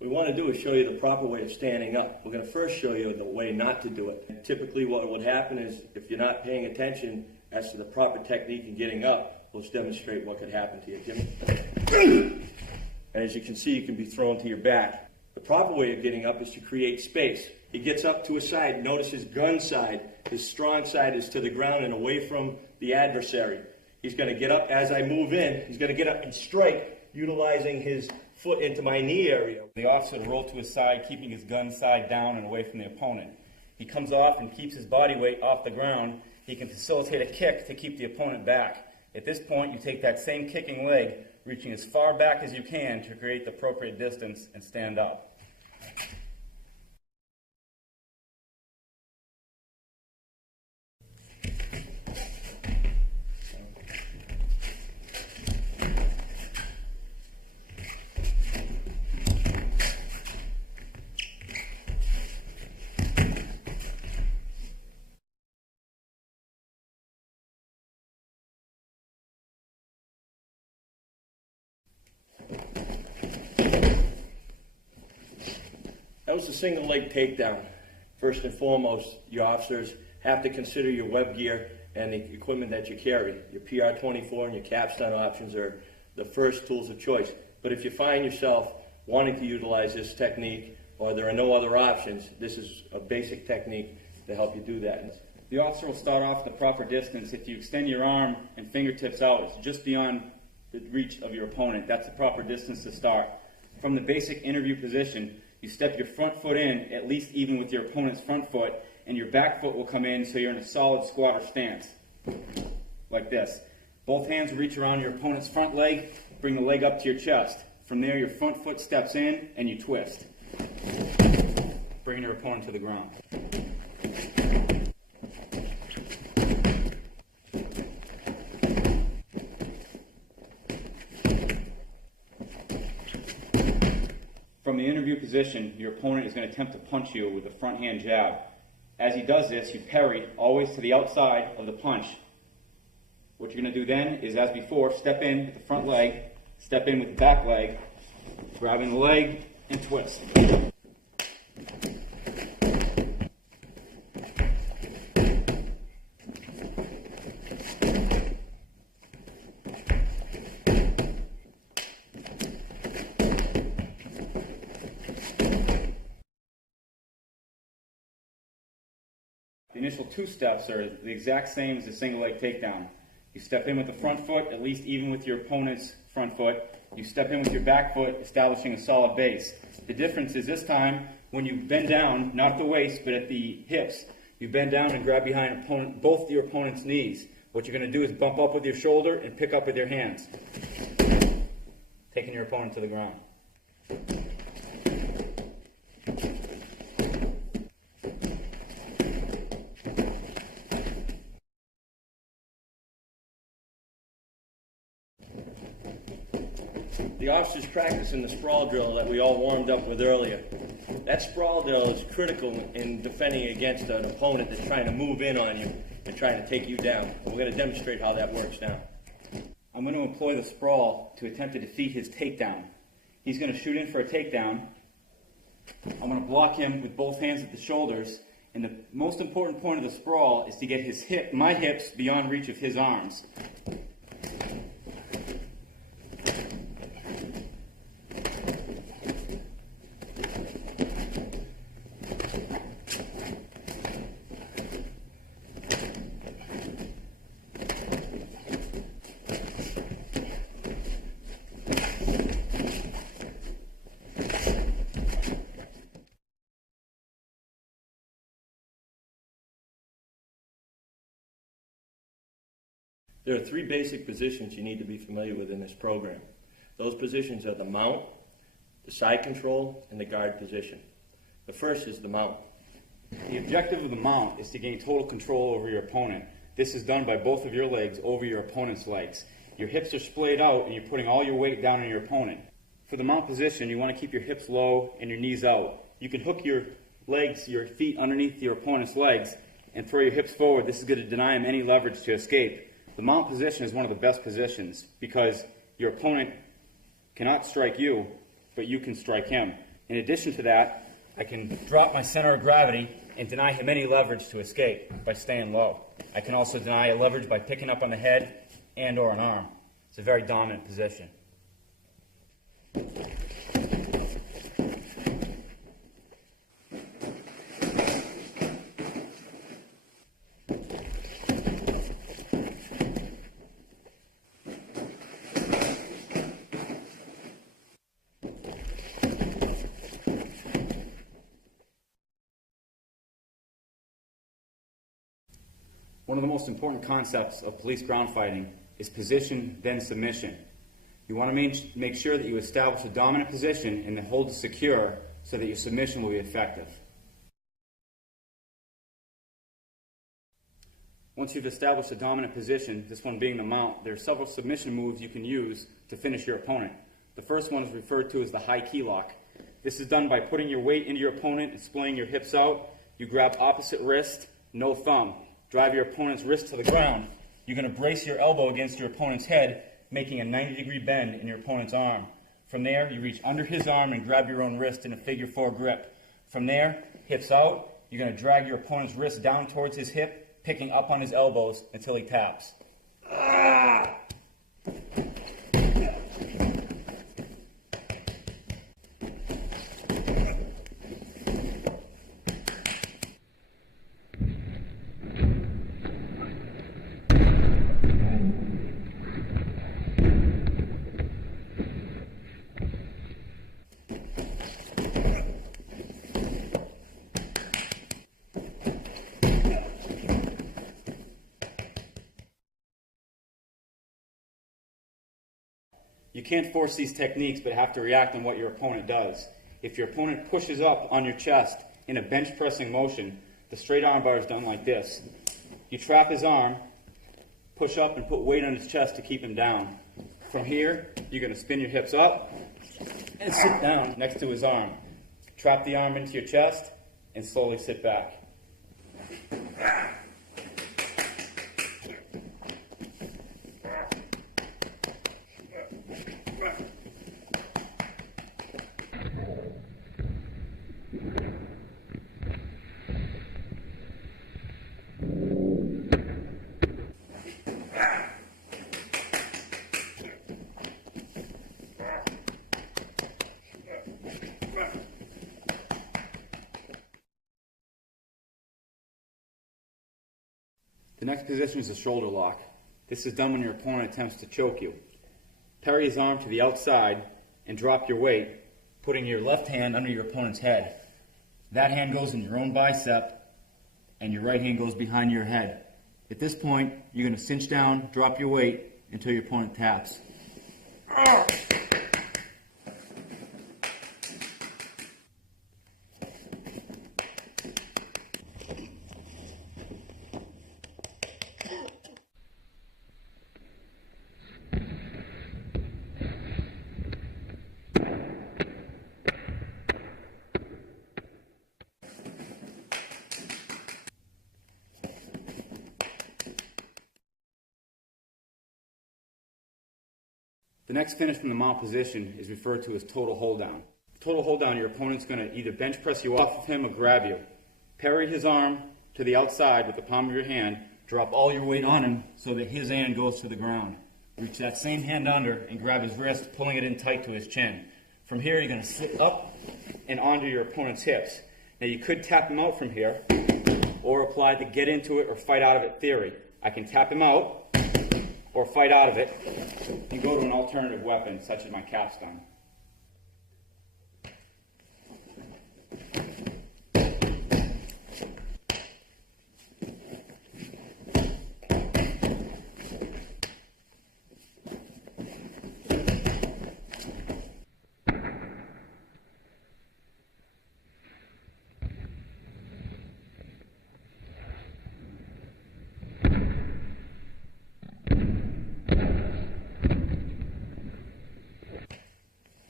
What we want to do is show you the proper way of standing up. We're going to first show you the way not to do it. And typically what would happen is if you're not paying attention as to the proper technique in getting up, let's demonstrate what could happen to you. Jimmy. And as you can see, you can be thrown to your back. The proper way of getting up is to create space. He gets up to a side. Notice his gun side, his strong side is to the ground and away from the adversary. He's going to get up as I move in. He's going to get up and strike, utilizing his foot into my knee area. The officer will roll to his side, keeping his gun side down and away from the opponent. He comes off and keeps his body weight off the ground. He can facilitate a kick to keep the opponent back. At this point, you take that same kicking leg, reaching as far back as you can to create the appropriate distance and stand up. That was a single leg takedown. First and foremost, your officers have to consider your web gear and the equipment that you carry. Your PR-24 and your capstone options are the first tools of choice. But if you find yourself wanting to utilize this technique or there are no other options, this is a basic technique to help you do that. The officer will start off the proper distance. If you extend your arm and fingertips out, it's just beyond the reach of your opponent. That's the proper distance to start. From the basic interview position, you step your front foot in, at least even with your opponent's front foot, and your back foot will come in so you're in a solid squatter stance, like this. Both hands will reach around your opponent's front leg, bring the leg up to your chest. From there, your front foot steps in, and you twist, bringing your opponent to the ground. From the interview position, your opponent is going to attempt to punch you with a front hand jab. As he does this, you parry always to the outside of the punch. What you're going to do then is, as before, step in with the front leg, step in with the back leg, grabbing the leg, and twist. The initial two steps are the exact same as the single leg takedown. You step in with the front foot, at least even with your opponent's front foot. You step in with your back foot, establishing a solid base. The difference is this time, when you bend down, not at the waist, but at the hips, you bend down and grab behind both your opponent's knees. What you're going to do is bump up with your shoulder and pick up with your hands, taking your opponent to the ground. The officers practicing the sprawl drill that we all warmed up with earlier. That sprawl drill is critical in defending against an opponent that's trying to move in on you and trying to take you down. We're going to demonstrate how that works now. I'm going to employ the sprawl to attempt to defeat his takedown. He's going to shoot in for a takedown. I'm going to block him with both hands at the shoulders. And the most important point of the sprawl is to get my hips beyond reach of his arms. There are three basic positions you need to be familiar with in this program. Those positions are the mount, the side control, and the guard position. The first is the mount. The objective of the mount is to gain total control over your opponent. This is done by both of your legs over your opponent's legs. Your hips are splayed out and you're putting all your weight down on your opponent. For the mount position, you want to keep your hips low and your knees out. You can hook your legs, your feet underneath your opponent's legs and throw your hips forward. This is going to deny him any leverage to escape. The mount position is one of the best positions because your opponent cannot strike you, but you can strike him. In addition to that, I can drop my center of gravity and deny him any leverage to escape by staying low. I can also deny a leverage by picking up on the head and or an arm. It's a very dominant position. One of the most important concepts of police ground fighting is position, then submission. You want to make sure that you establish a dominant position and the hold is secure so that your submission will be effective. Once you've established a dominant position, this one being the mount, there are several submission moves you can use to finish your opponent. The first one is referred to as the high key lock. This is done by putting your weight into your opponent and splaying your hips out. You grab opposite wrist, no thumb. Drive your opponent's wrist to the ground. You're going to brace your elbow against your opponent's head, making a 90-degree bend in your opponent's arm. From there, you reach under his arm and grab your own wrist in a figure 4 grip. From there, hips out, you're going to drag your opponent's wrist down towards his hip, picking up on his elbows until he taps. You can't force these techniques, but have to react on what your opponent does. If your opponent pushes up on your chest in a bench pressing motion, the straight arm bar is done like this. You trap his arm, push up and put weight on his chest to keep him down. From here, you're going to spin your hips up and sit down next to his arm. Trap the arm into your chest and slowly sit back. The next position is a shoulder lock. This is done when your opponent attempts to choke you. Parry his arm to the outside and drop your weight, putting your left hand under your opponent's head. That hand goes in your own bicep, and your right hand goes behind your head. At this point, you're going to cinch down, drop your weight until your opponent taps. The next finish from the mount position is referred to as total hold down. Total hold down, your opponent's going to either bench press you off of him or grab you. Parry his arm to the outside with the palm of your hand, drop all your weight on him so that his hand goes to the ground. Reach that same hand under and grab his wrist, pulling it in tight to his chin. From here, you're going to sit up and onto your opponent's hips. Now, you could tap him out from here or apply the get into it or fight out of it theory. I can tap him out or fight out of it and go to an alternative weapon, such as my capstone.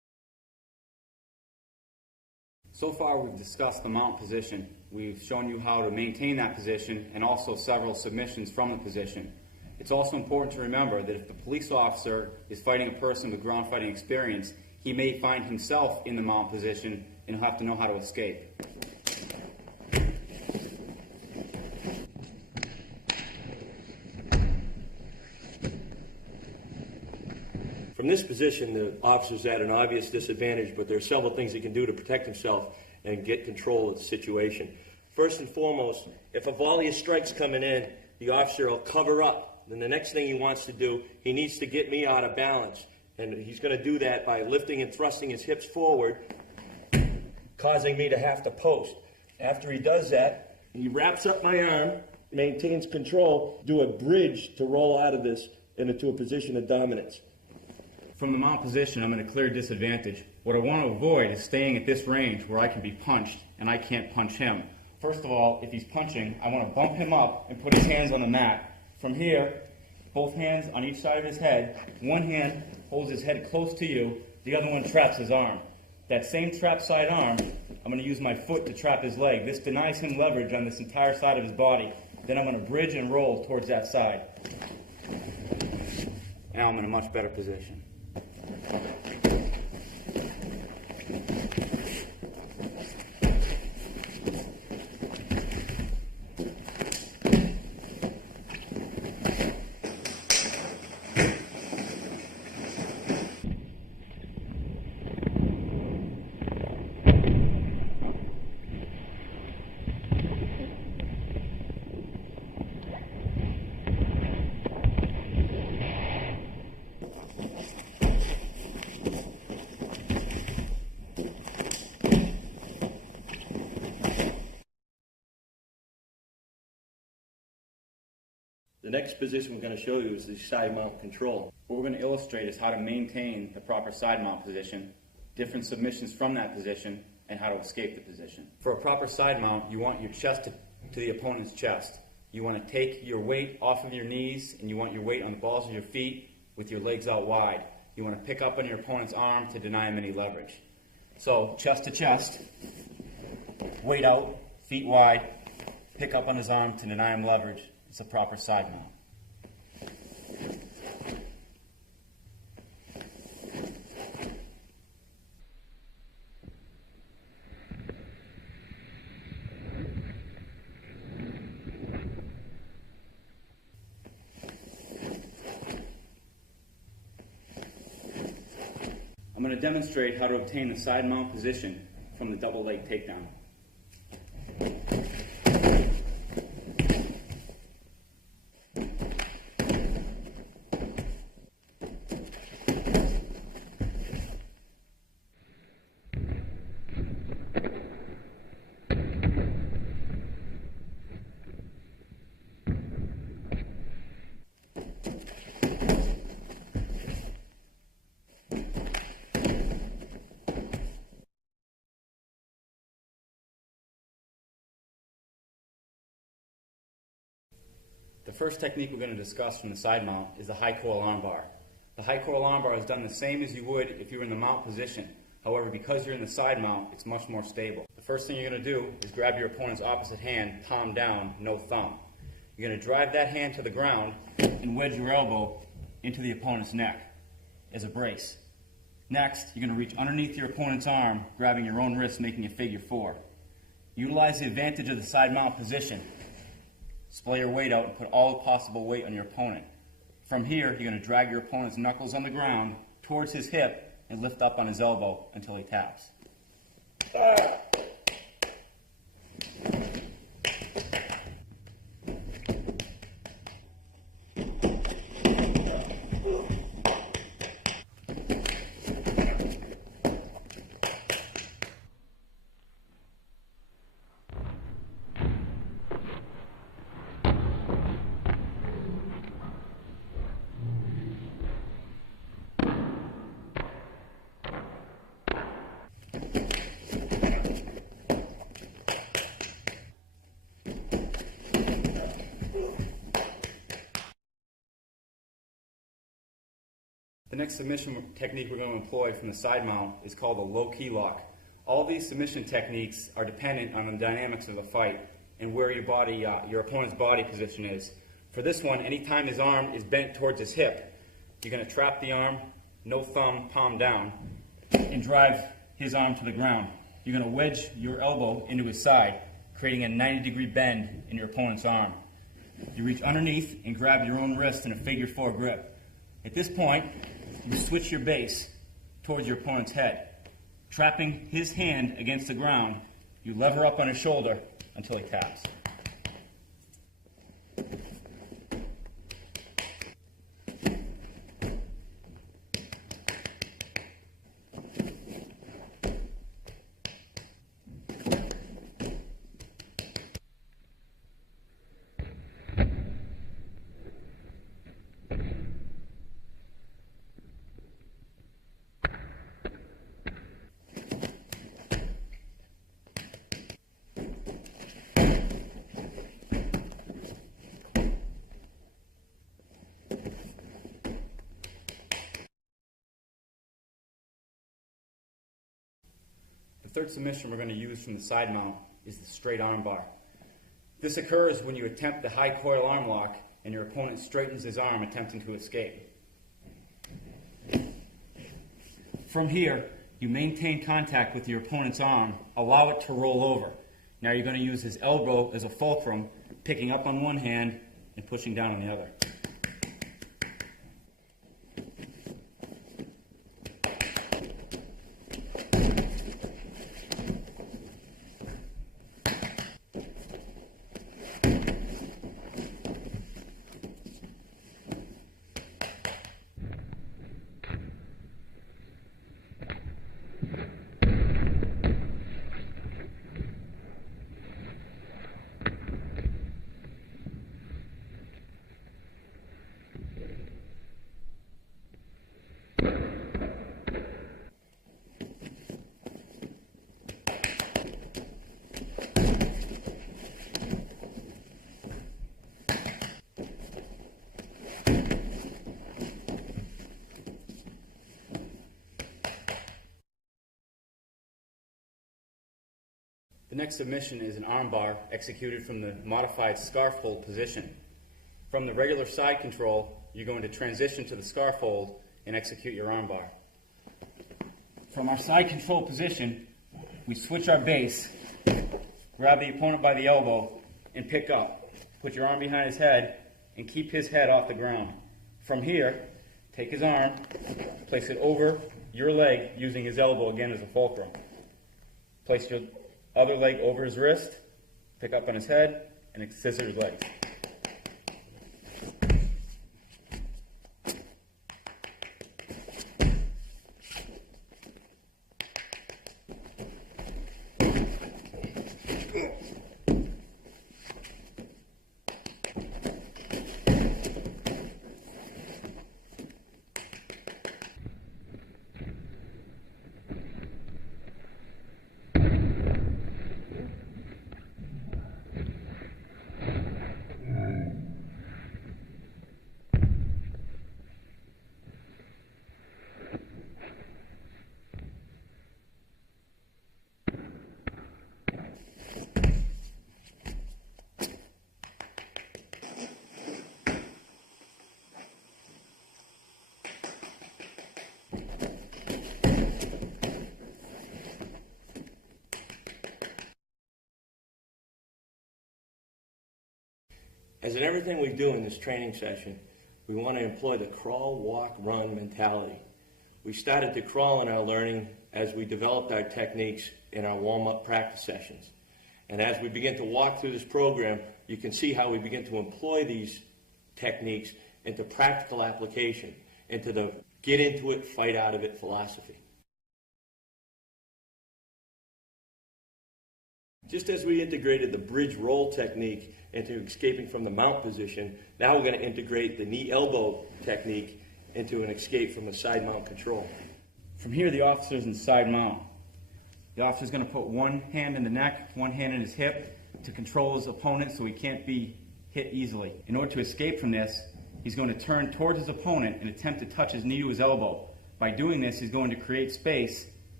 So far we've discussed the mount position. We've shown you how to maintain that position and also several submissions from the position. It's also important to remember that if the police officer is fighting a person with ground fighting experience, he may find himself in the mount position and he'll have to know how to escape. From this position, the officer's at an obvious disadvantage, but there are several things he can do to protect himself and get control of the situation. First and foremost, if a volley of strikes coming in, the officer will cover up. Then the next thing he wants to do, he needs to get me out of balance. And he's going to do that by lifting and thrusting his hips forward, causing me to have to post. After he does that, he wraps up my arm, maintains control, do a bridge to roll out of this into a position of dominance. From the mount position, I'm at a clear disadvantage. What I want to avoid is staying at this range where I can be punched and I can't punch him. First of all, if he's punching, I want to bump him up and put his hands on the mat. From here, both hands on each side of his head. One hand holds his head close to you, the other one traps his arm. That same trap side arm, I'm going to use my foot to trap his leg. This denies him leverage on this entire side of his body. Then I'm going to bridge and roll towards that side. Now I'm in a much better position. The next position we're going to show you is the side mount control. What we're going to illustrate is how to maintain the proper side mount position, different submissions from that position, and how to escape the position. For a proper side mount, you want your chest to the opponent's chest. You want to take your weight off of your knees, and you want your weight on the balls of your feet with your legs out wide. You want to pick up on your opponent's arm to deny him any leverage. So, chest to chest, weight out, feet wide, pick up on his arm to deny him leverage. It's a proper side mount. I'm going to demonstrate how to obtain the side mount position from the double leg takedown. The first technique we're going to discuss from the side mount is the high coil armbar. The high coil armbar is done the same as you would if you were in the mount position. However, because you're in the side mount, it's much more stable. The first thing you're going to do is grab your opponent's opposite hand, palm down, no thumb. You're going to drive that hand to the ground and wedge your elbow into the opponent's neck as a brace. Next, you're going to reach underneath your opponent's arm, grabbing your own wrist, making a figure four. Utilize the advantage of the side mount position. Splay your weight out and put all possible weight on your opponent. From here, you're going to drag your opponent's knuckles on the ground towards his hip and lift up on his elbow until he taps. The next submission technique we're going to employ from the side mount is called a low key lock. All these submission techniques are dependent on the dynamics of the fight and where your opponent's body position is. For this one, anytime his arm is bent towards his hip, you're going to trap the arm, no thumb, palm down, and drive his arm to the ground. You're going to wedge your elbow into his side, creating a 90-degree bend in your opponent's arm. You reach underneath and grab your own wrist in a figure 4 grip. At this point, you switch your base towards your opponent's head. Trapping his hand against the ground, you lever up on his shoulder until he taps. The third submission we're going to use from the side mount is the straight arm bar. This occurs when you attempt the high coil arm lock and your opponent straightens his arm attempting to escape. From here, you maintain contact with your opponent's arm, allow it to roll over. Now you're going to use his elbow as a fulcrum, picking up on one hand and pushing down on the other. The next submission is an arm bar executed from the modified scarf hold position. From the regular side control, you're going to transition to the scarf hold and execute your arm bar. From our side control position, we switch our base, grab the opponent by the elbow, and pick up. Put your arm behind his head and keep his head off the ground. From here, take his arm, place it over your leg using his elbow again as a fulcrum. Place your other leg over his wrist, pick up on his head, and scissor his legs. As in everything we do in this training session, we want to employ the crawl, walk, run mentality. We started to crawl in our learning as we developed our techniques in our warm-up practice sessions. And as we begin to walk through this program, you can see how we begin to employ these techniques into practical application, into the get into it, fight out of it philosophy. Just as we integrated the bridge roll technique into escaping from the mount position, now we're going to integrate the knee elbow technique into an escape from the side mount control. From here, the officer's in side mount. The officer's going to put one hand in the neck, one hand in his hip to control his opponent so he can't be hit easily. In order to escape from this, he's going to turn towards his opponent and attempt to touch his knee to his elbow. By doing this, he's going to create space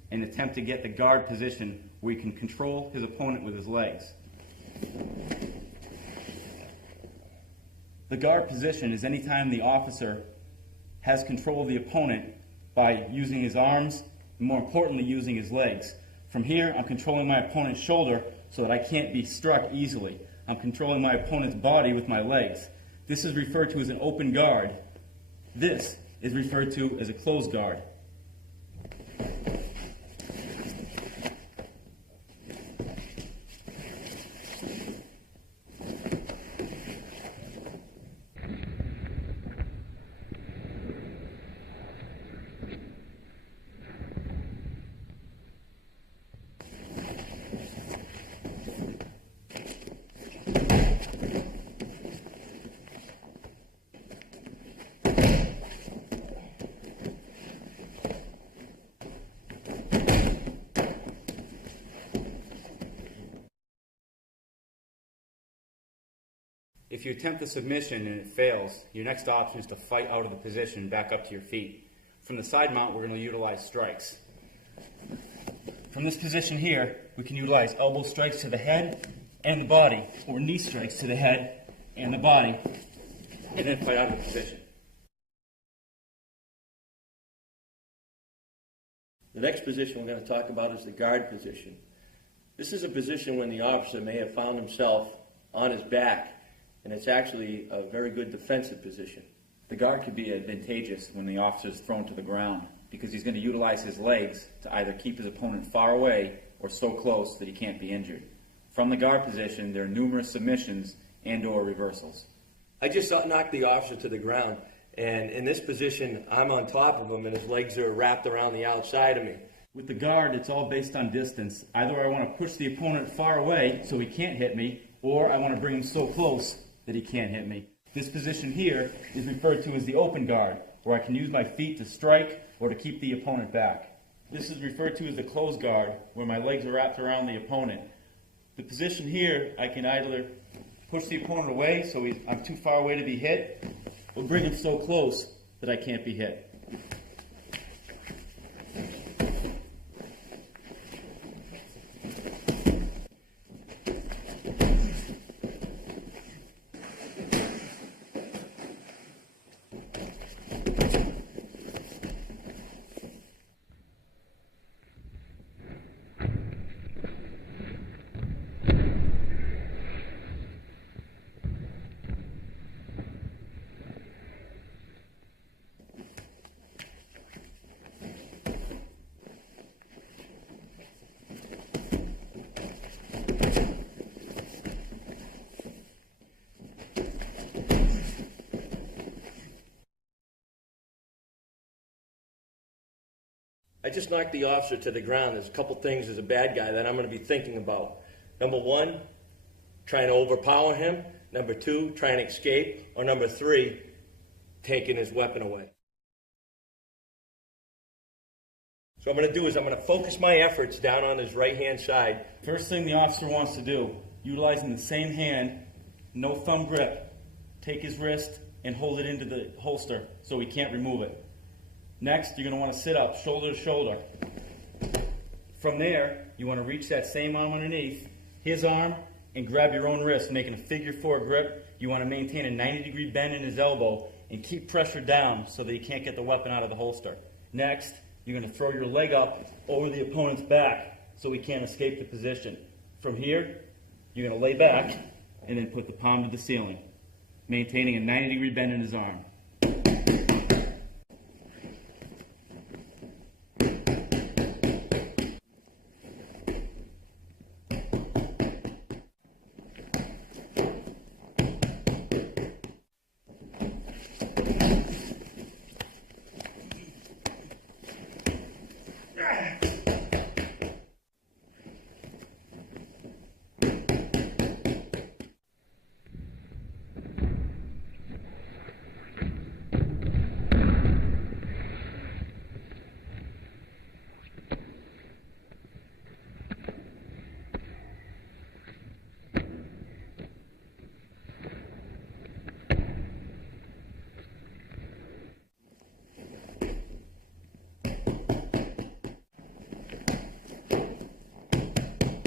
and attempt to get the guard position where he can control his opponent with his legs. The guard position is any time the officer has control of the opponent by using his arms, and more importantly, using his legs. From here, I'm controlling my opponent's shoulder so that I can't be struck easily. I'm controlling my opponent's body with my legs. This is referred to as an open guard. This is referred to as a closed guard. If you attempt the submission and it fails, your next option is to fight out of the position and back up to your feet. From the side mount, we're going to utilize strikes. From this position here, we can utilize elbow strikes to the head and the body, or knee strikes to the head and the body, and then fight out of the position. The next position we're going to talk about is the guard position. This is a position when the officer may have found himself on his back, and it's actually a very good defensive position. The guard could be advantageous when the officer is thrown to the ground because he's going to utilize his legs to either keep his opponent far away or so close that he can't be injured. From the guard position, there are numerous submissions and/or reversals. I just knocked the officer to the ground, and in this position, I'm on top of him, and his legs are wrapped around the outside of me. With the guard, it's all based on distance. Either I want to push the opponent far away so he can't hit me, or I want to bring him so close that he can't hit me. This position here is referred to as the open guard, where I can use my feet to strike or to keep the opponent back. This is referred to as the closed guard, where my legs are wrapped around the opponent. The position here, I can either push the opponent away so I'm too far away to be hit, or bring him so close that I can't be hit. I just knocked the officer to the ground. There's a couple things as a bad guy that I'm going to be thinking about. Number one, trying to overpower him. Number two, trying to escape. Or number three, taking his weapon away. So what I'm going to do is I'm going to focus my efforts down on his right-hand side. First thing the officer wants to do, utilizing the same hand, no thumb grip, take his wrist and hold it into the holster so he can't remove it. Next, you're going to want to sit up, shoulder to shoulder. From there, you want to reach that same arm underneath his arm and grab your own wrist, making a figure four grip. You want to maintain a 90-degree bend in his elbow and keep pressure down so that he can't get the weapon out of the holster. Next, you're going to throw your leg up over the opponent's back so he can't escape the position. From here, you're going to lay back and then put the palm to the ceiling, maintaining a 90-degree bend in his arm.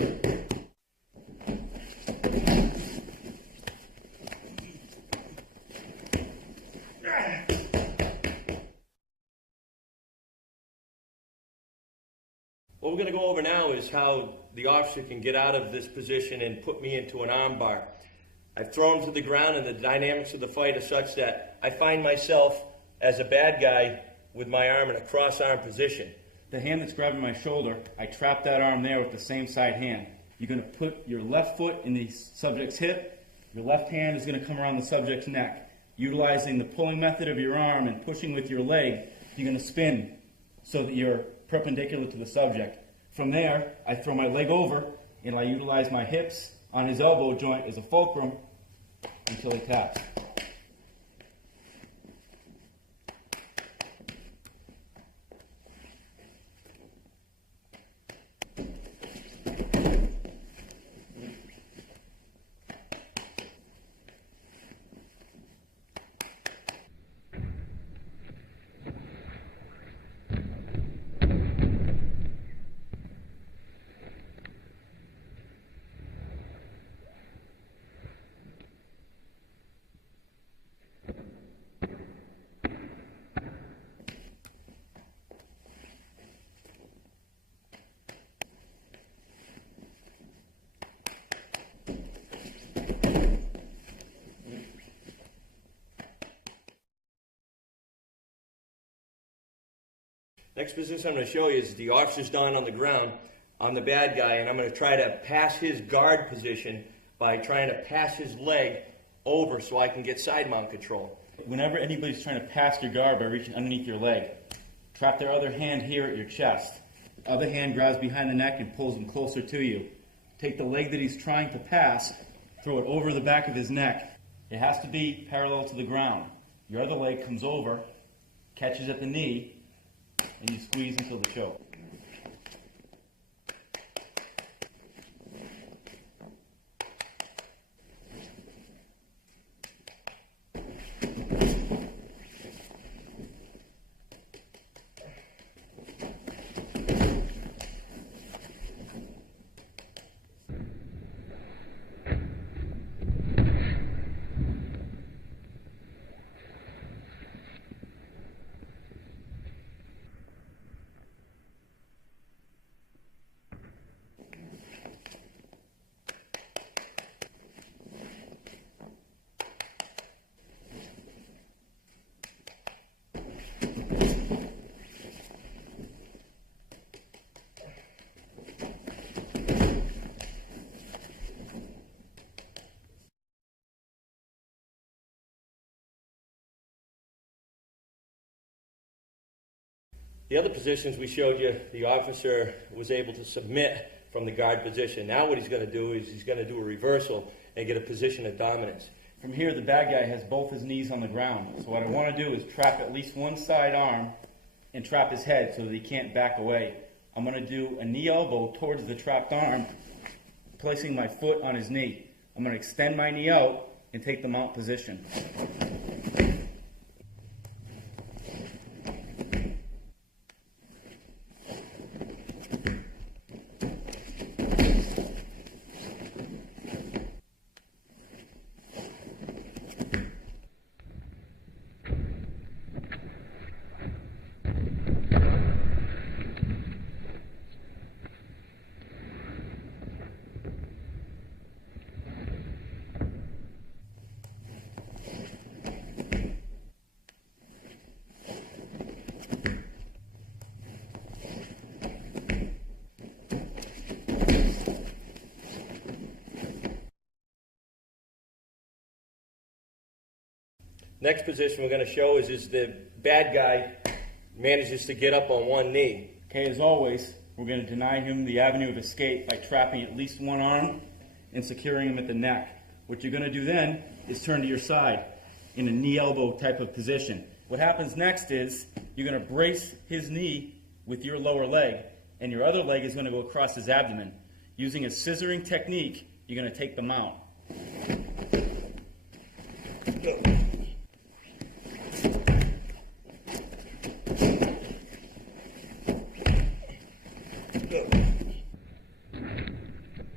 What we're going to go over now is how the officer can get out of this position and put me into an arm bar. I've thrown him to the ground, and the dynamics of the fight are such that I find myself as a bad guy with my arm in a cross-arm position. The hand that's grabbing my shoulder, I trap that arm there with the same side hand. You're going to put your left foot in the subject's hip. Your left hand is going to come around the subject's neck. Utilizing the pulling method of your arm and pushing with your leg, you're going to spin so that you're perpendicular to the subject. From there, I throw my leg over and I utilize my hips on his elbow joint as a fulcrum until he taps. Next position I'm going to show you is the officer's down on the ground. I'm the bad guy, and I'm going to try to pass his guard position by trying to pass his leg over so I can get side mount control. Whenever anybody's trying to pass your guard by reaching underneath your leg, trap their other hand here at your chest. The other hand grabs behind the neck and pulls him closer to you. Take the leg that he's trying to pass, throw it over the back of his neck. It has to be parallel to the ground. Your other leg comes over, catches at the knee, and you squeeze until the choke. The other positions we showed you, the officer was able to submit from the guard position. Now what he's going to do is he's going to do a reversal and get a position of dominance. From here, the bad guy has both his knees on the ground. So what I want to do is trap at least one side arm and trap his head so that he can't back away. I'm going to do a knee elbow towards the trapped arm, placing my foot on his knee. I'm going to extend my knee out and take the mount position. Next position we're going to show is the bad guy manages to get up on one knee. Okay, as always, we're going to deny him the avenue of escape by trapping at least one arm and securing him at the neck. What you're going to do then is turn to your side in a knee elbow type of position. What happens next is you're going to brace his knee with your lower leg, and your other leg is going to go across his abdomen. Using a scissoring technique, you're going to take the mount.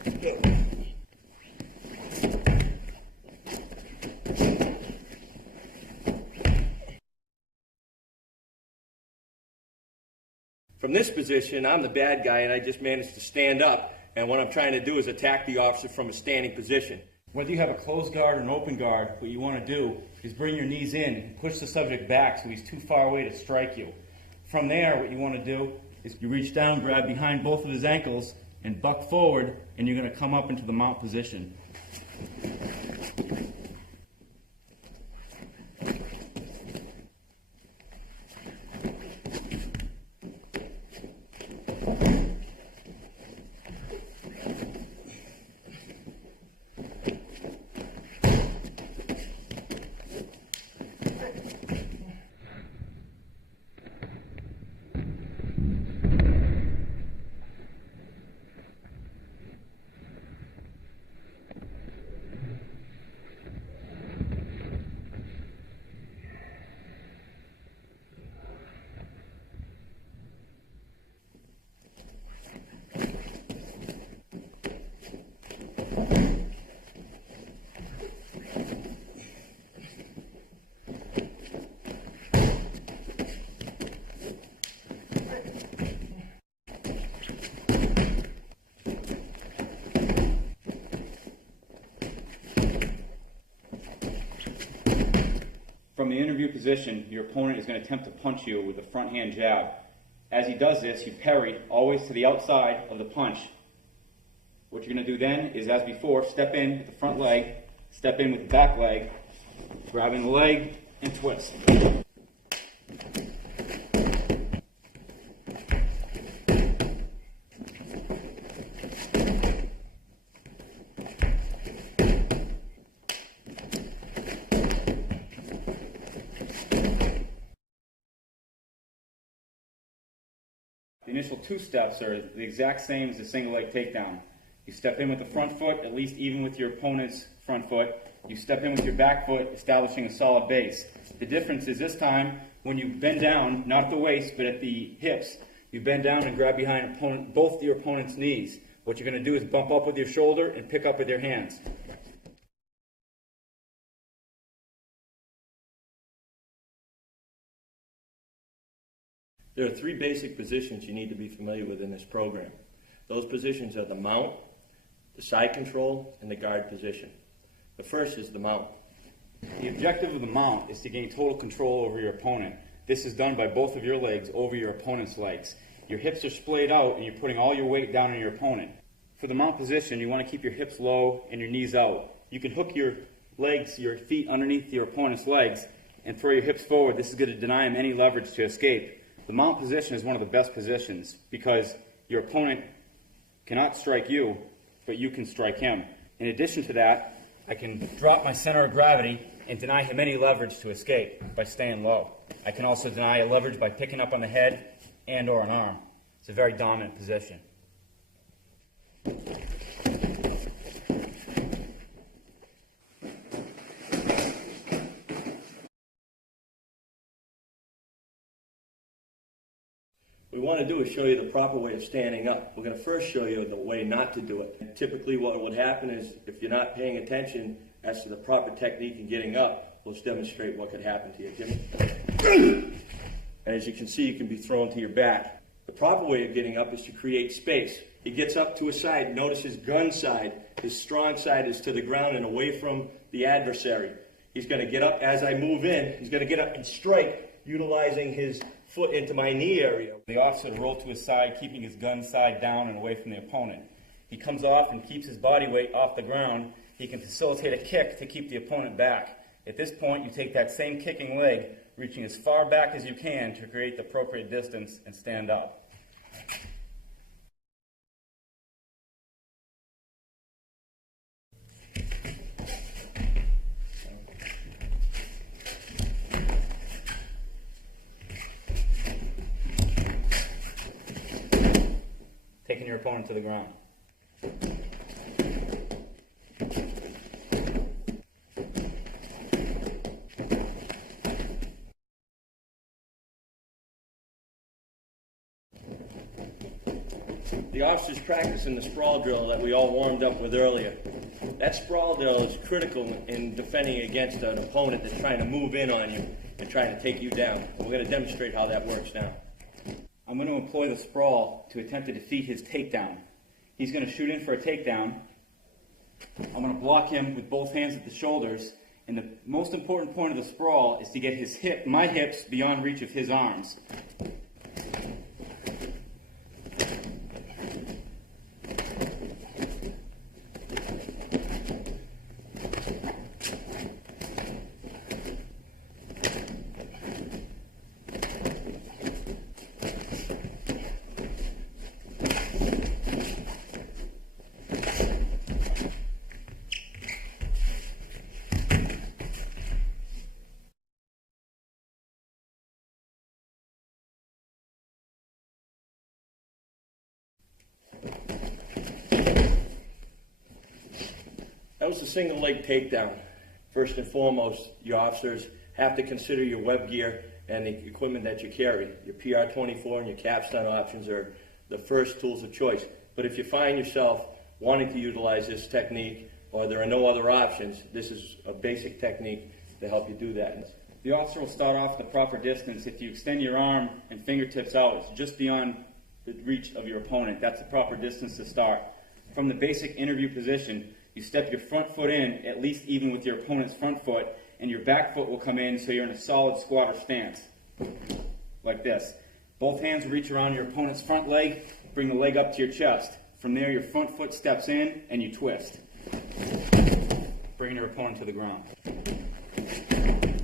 From this position, I'm the bad guy and I just managed to stand up, and what I'm trying to do is attack the officer from a standing position. Whether you have a closed guard or an open guard, what you want to do is bring your knees in and push the subject back so he's too far away to strike you. From there, what you want to do is you reach down, grab behind both of his ankles, and buck forward, and you're going to come up into the mount position. From the interview position, your opponent is going to attempt to punch you with a front hand jab. As he does this, you parry always to the outside of the punch. What you're going to do then is, as before, step in with the front leg, step in with the back leg, grabbing the leg, and twist. The initial two steps are the exact same as the single leg takedown. You step in with the front foot, at least even with your opponent's front foot. You step in with your back foot, establishing a solid base. The difference is this time, when you bend down, not at the waist, but at the hips, you bend down and grab behind both your opponent's knees. What you're going to do is bump up with your shoulder and pick up with your hands. There are three basic positions you need to be familiar with in this program. Those positions are the mount, the side control, and the guard position. The first is the mount. The objective of the mount is to gain total control over your opponent. This is done by both of your legs over your opponent's legs. Your hips are splayed out and you're putting all your weight down on your opponent. For the mount position, you want to keep your hips low and your knees out. You can hook your legs, your feet underneath your opponent's legs and throw your hips forward. This is going to deny him any leverage to escape. The mount position is one of the best positions because your opponent cannot strike you, but you can strike him. In addition to that, I can drop my center of gravity and deny him any leverage to escape by staying low. I can also deny a leverage by picking up on the head and or an arm. It's a very dominant position. What we want to do is show you the proper way of standing up. We're going to first show you the way not to do it. And typically what would happen is if you're not paying attention as to the proper technique in getting up, we'll demonstrate what could happen to you. Jimmy? And as you can see, you can be thrown to your back. The proper way of getting up is to create space. He gets up to his side. Notice his gun side, his strong side is to the ground and away from the adversary. He's going to get up as I move in. He's going to get up and strike, utilizing his foot into my knee area. The officer will roll to his side, keeping his gun side down and away from the opponent. He comes off and keeps his body weight off the ground. He can facilitate a kick to keep the opponent back. At this point, you take that same kicking leg, reaching as far back as you can to create the appropriate distance and stand up. Taking your opponent to the ground. The the officer's practicing the sprawl drill that we all warmed up with earlier. That sprawl drill is critical in defending against an opponent that's trying to move in on you and trying to take you down. And we're going to demonstrate how that works now. I'm going to employ the sprawl to attempt to defeat his takedown. He's going to shoot in for a takedown. I'm going to block him with both hands at the shoulders. And the most important point of the sprawl is to get my hips beyond reach of his arms. That was a single leg takedown. First and foremost, your officers have to consider your web gear and the equipment that you carry. Your PR-24 and your capstone options are the first tools of choice. But if you find yourself wanting to utilize this technique or there are no other options, this is a basic technique to help you do that. The officer will start off the proper distance. If you extend your arm and fingertips out, it's just beyond the reach of your opponent. That's the proper distance to start. From the basic interview position, you step your front foot in, at least even with your opponent's front foot, and your back foot will come in so you're in a solid squatter stance, like this. Both hands reach around your opponent's front leg, bring the leg up to your chest. From there, your front foot steps in, and you twist, bringing your opponent to the ground.